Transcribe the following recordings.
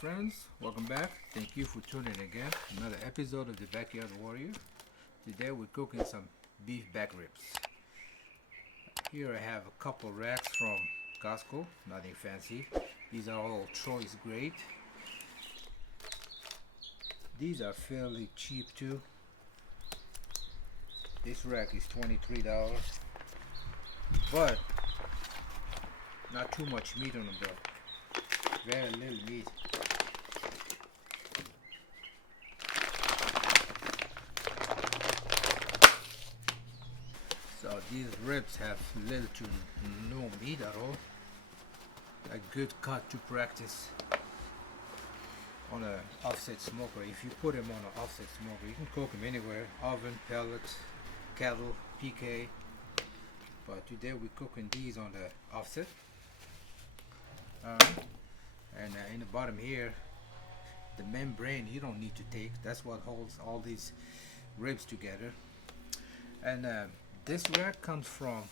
friends, welcome back. Thank you for tuning in again. Another episode of the Backyard Warrior. Today we're cooking some beef back ribs. Here I have a couple racks from Costco, nothing fancy. These are all choice grade. These are fairly cheap too. This rack is $23, but not too much meat on them though. Very little meat. So these ribs have little to no meat at all. A good cut to practice on an offset smoker. If you put them on an offset smoker, you can cook them anywhere: oven, pellets, kettle, PK. But today we're cooking these on the offset. And in the bottom here, the membrane you don't need to take. That's what holds all these ribs together. And this rack comes from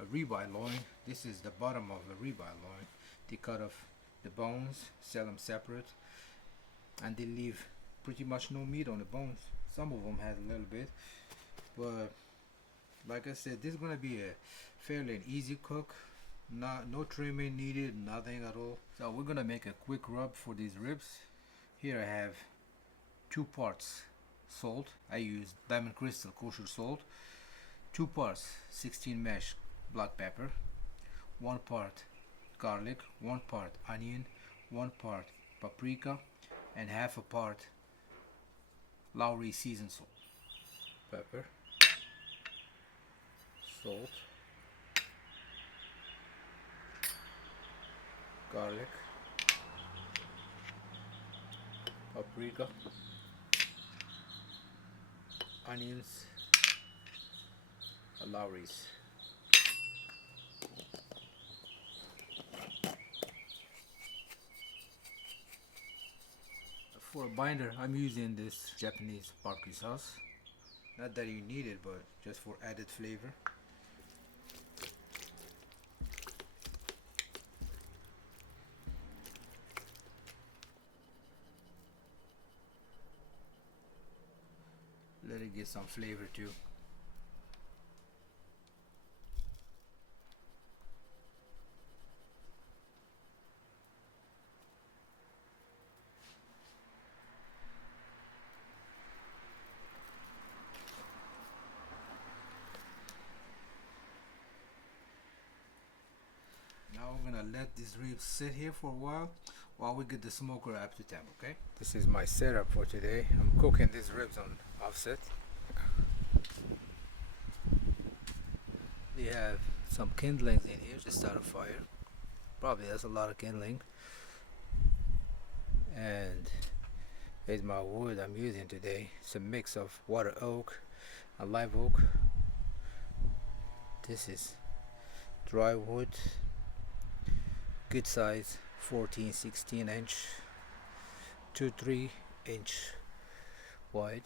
a ribeye loin. This is the bottom of the ribeye loin. They cut off the bones, sell them separate, and they leave pretty much no meat on the bones. Some of them has a little bit, but like I said, this is gonna be a fairly easy cook. No trimming needed, nothing at all. So we're gonna make a quick rub for these ribs. Here I have 2 parts salt. I use diamond crystal kosher salt. 2 parts 16 mesh black pepper. 1 part garlic. 1 part onion. 1 part paprika, and half a part Lowry seasoned salt. Pepper, salt, garlic, paprika, onions, Lowry's. For a binder, I'm using this Japanese barbecue sauce. Not that you need it, but just for added flavor. Let it get some flavor too. Now we're gonna let these ribs sit here for a while we get the smoker up to temp, okay? This is my setup for today. I'm cooking these ribs on offset. They have some kindlings in here to start a fire. Probably that's a lot of kindling. And here's my wood I'm using today. It's a mix of water oak and live oak. This is dry wood, good size, 14-16 inch, 2-3 inch wide.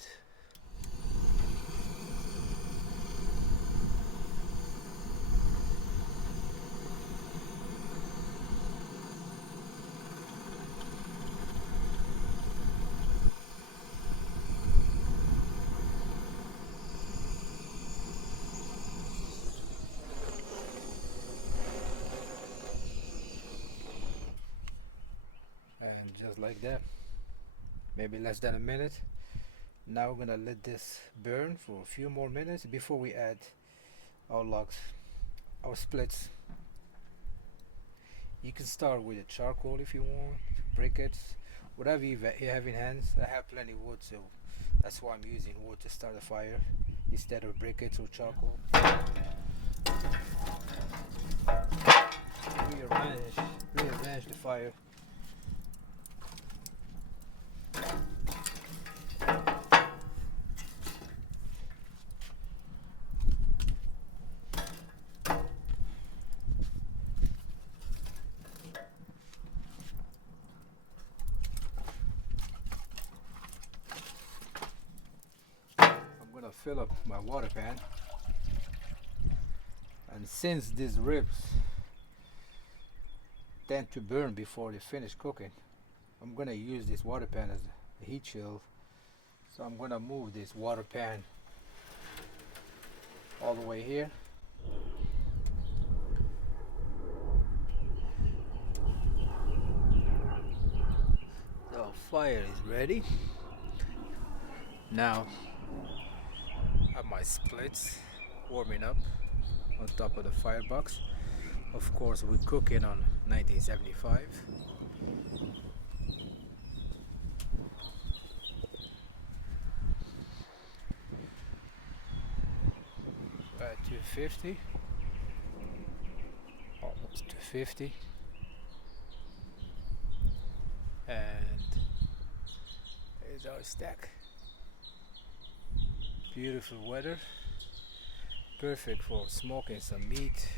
And just like that, maybe less than a minute. Now we're gonna let this burn for a few more minutes before we add our logs, our splits. You can start with a charcoal if you want, briquettes, whatever you have in hands. I have plenty of wood, so that's why I'm using wood to start a fire instead of briquettes or charcoal. Rearrange the fire. Fill up my water pan, and since these ribs tend to burn before they finish cooking, I'm gonna use this water pan as a heat shield. So I'm gonna move this water pan all the way here. The fire is ready. Now I have my splits warming up on top of the firebox. Of course, we're cooking on 1975. At 250, almost 250, and here's our stack. Beautiful weather, perfect for smoking some meat.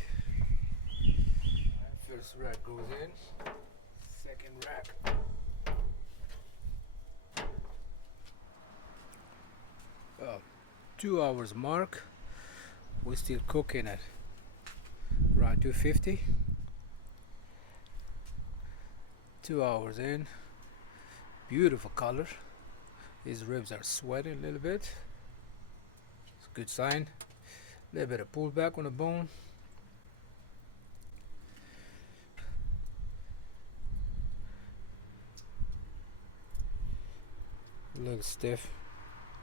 First rack goes in, second rack. 2 hours mark. We're still cooking at around 250. 2 hours in. Beautiful color. These ribs are sweating a little bit. It's a good sign. A little bit of pullback on the bone. A little stiff.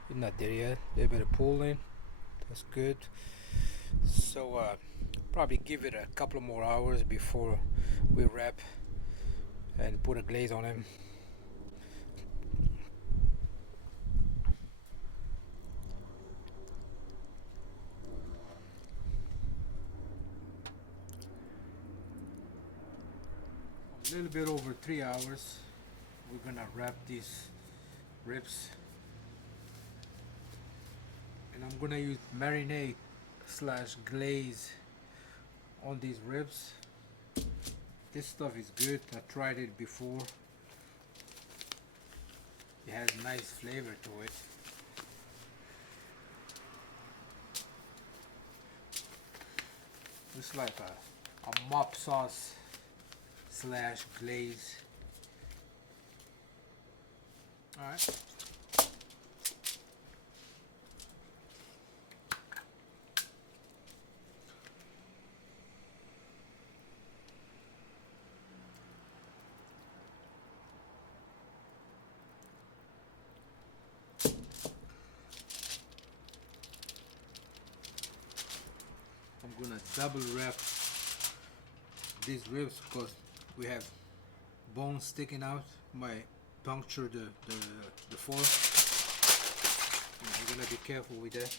It's not there yet. A little bit of pulling. That's good. So probably give it a couple more hours before we wrap and put a glaze on them. A little bit over 3 hours. We're gonna wrap these ribs, and I'm gonna use marinade slash glaze on these ribs. This stuff is good. I tried it before. It has nice flavor to it. It's like a mop sauce slash glaze. Alright. I'm gonna double wrap these ribs because we have bones sticking out. Might puncture the fork. You're gonna be careful with that.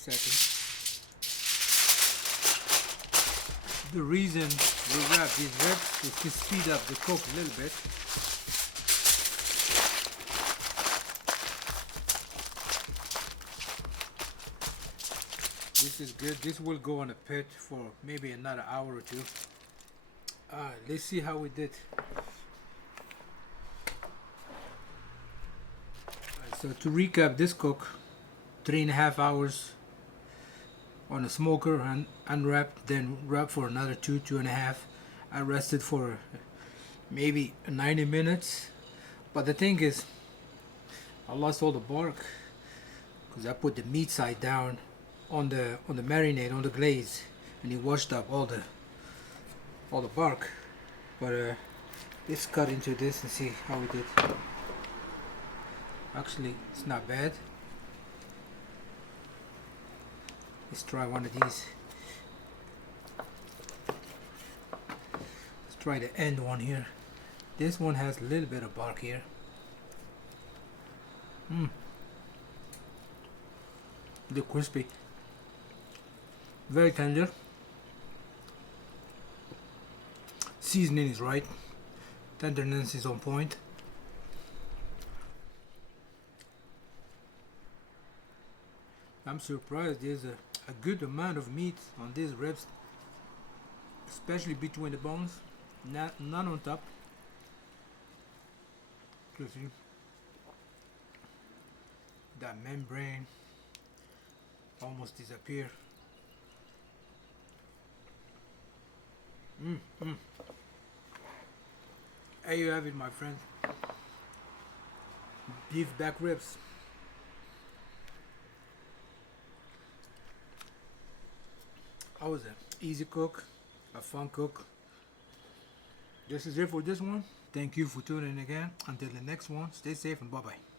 Second. The reason we wrap these ribs is to speed up the cook a little bit. This is good. This will go on a pit for maybe another hour or two. Let's see how we did. So to recap, this cook 3.5 hours on a smoker and unwrapped, then wrapped for another 2.5. I rested for maybe 90 minutes. But the thing is, I lost all the bark because I put the meat side down on the marinade, on the glaze, and it washed up all the bark. But let's cut into this and see how we did. Actually, it's not bad. Let's try one of these. Let's try the end one here. This one has a little bit of bark here. They're crispy. Very tender. Seasoning is right. Tenderness is on point. I'm surprised there's a good amount of meat on these ribs. especially between the bones, none on top. You see that membrane almost disappear. There you have it, my friends. Beef back ribs. How was it? Easy cook, a fun cook. This is it for this one. Thank you for tuning in again. Until the next one, stay safe and bye bye.